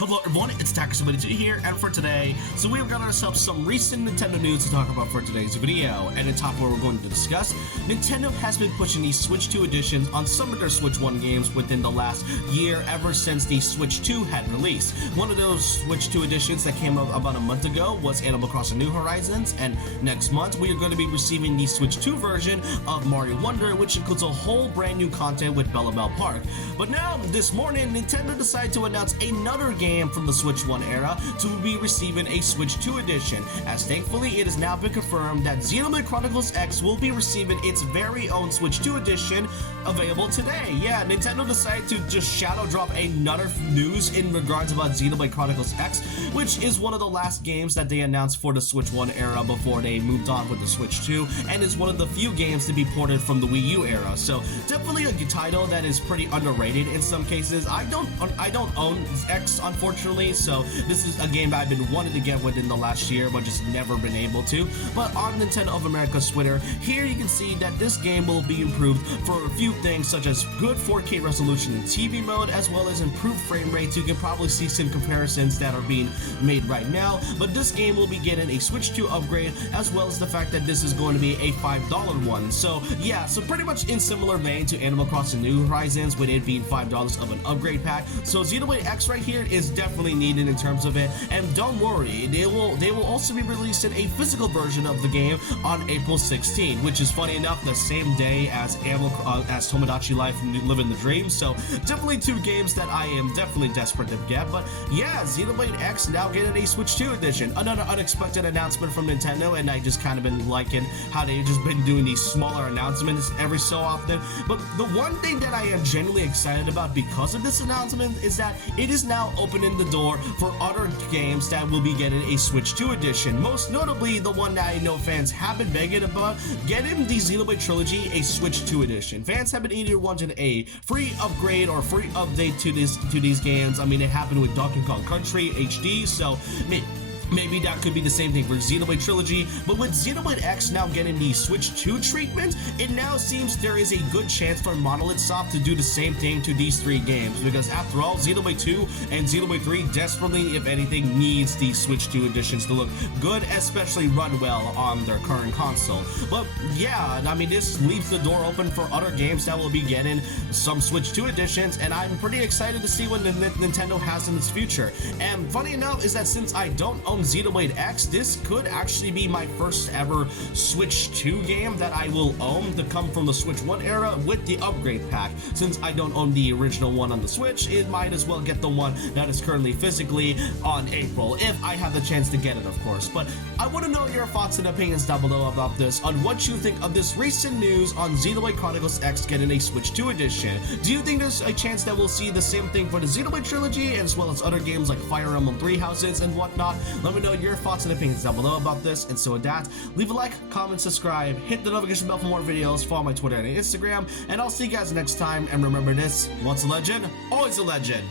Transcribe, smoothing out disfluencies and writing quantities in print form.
Hello everyone, it's Xenoblade here, and for today, we've got ourselves some recent Nintendo news to talk about for today's video. And in top where we're going to discuss, Nintendo has been pushing these Switch 2 editions on some of their Switch 1 games within the last year ever since the Switch 2 had released. One of those Switch 2 editions that came out about a month ago was Animal Crossing New Horizons, and next month we are going to be receiving the Switch 2 version of Mario Wonder, which includes a whole brand new content with Bella Bell Park. But now, this morning, Nintendo decided to announce another game from the Switch 1 era to be receiving a Switch 2 edition, as thankfully it has now been confirmed that Xenoblade Chronicles X will be receiving its very own Switch 2 edition available today. Yeah, Nintendo decided to just shadow drop another news in regards about Xenoblade Chronicles X, which is one of the last games that they announced for the Switch 1 era before they moved on with the Switch 2, and is one of the few games to be ported from the Wii U era. So definitely a title that is pretty underrated in some cases. I don't own X, unfortunately, so this is a game that I've been wanting to get within the last year but just never been able to. But on Nintendo of America's Twitter, here you can see that this game will be improved for a few things, such as good 4K resolution in TV mode, as well as improved frame rates. You can probably see some comparisons that are being made right now, but this game will be getting a Switch 2 upgrade, as well as the fact that this is going to be a $5 one. So yeah, so pretty much in similar vein to Animal Crossing New Horizons, with it being $5 of an upgrade pack. So Xenoblade X right here is definitely needed in terms of it, and don't worry, they will also be releasing a physical version of the game on April 16, which is funny enough the same day as Tomodachi Life Living the Dream. So definitely two games that I am definitely desperate to get. But yeah, Xenoblade X now getting a Switch 2 edition, another unexpected announcement from Nintendo, and I just kind of been liking how they've just been doing these smaller announcements every so often. But the one thing that I am genuinely excited about because of this announcement is that it is now opening the door for other games that will be getting a Switch 2 edition. Most notably, the one that I know fans have been begging about, getting the Xenoblade Trilogy a Switch 2 edition. Fans have been either wanting a free upgrade or free update to these games. I mean, it happened with Donkey Kong Country HD, so maybe that could be the same thing for Xenoblade Trilogy. But with Xenoblade X now getting the Switch 2 treatment, it now seems there is a good chance for Monolith Soft to do the same thing to these three games, because after all, Xenoblade 2 and Xenoblade 3 desperately, if anything, needs these Switch 2 editions to look good, especially run well on their current console. But yeah, I mean, this leaves the door open for other games that will be getting some Switch 2 editions, and I'm pretty excited to see what Nintendo has in its future. And funny enough is that since I don't own Xenoblade X, this could actually be my first ever Switch 2 game that I will own to come from the Switch 1 era with the upgrade pack. Since I don't own the original one on the Switch, it might as well get the one that is currently physically on April, if I have the chance to get it, of course. But I want to know your thoughts and opinions down below about this, on what you think of this recent news on Xenoblade Chronicles X getting a Switch 2 edition. Do you think there's a chance that we'll see the same thing for the Xenoblade Trilogy, as well as other games like Fire Emblem Three Houses and whatnot? Let me know your thoughts and opinions down below about this. And so with that, leave a like, comment, subscribe, hit the notification bell for more videos, follow my Twitter and Instagram, and I'll see you guys next time. And remember this, once a legend, always a legend.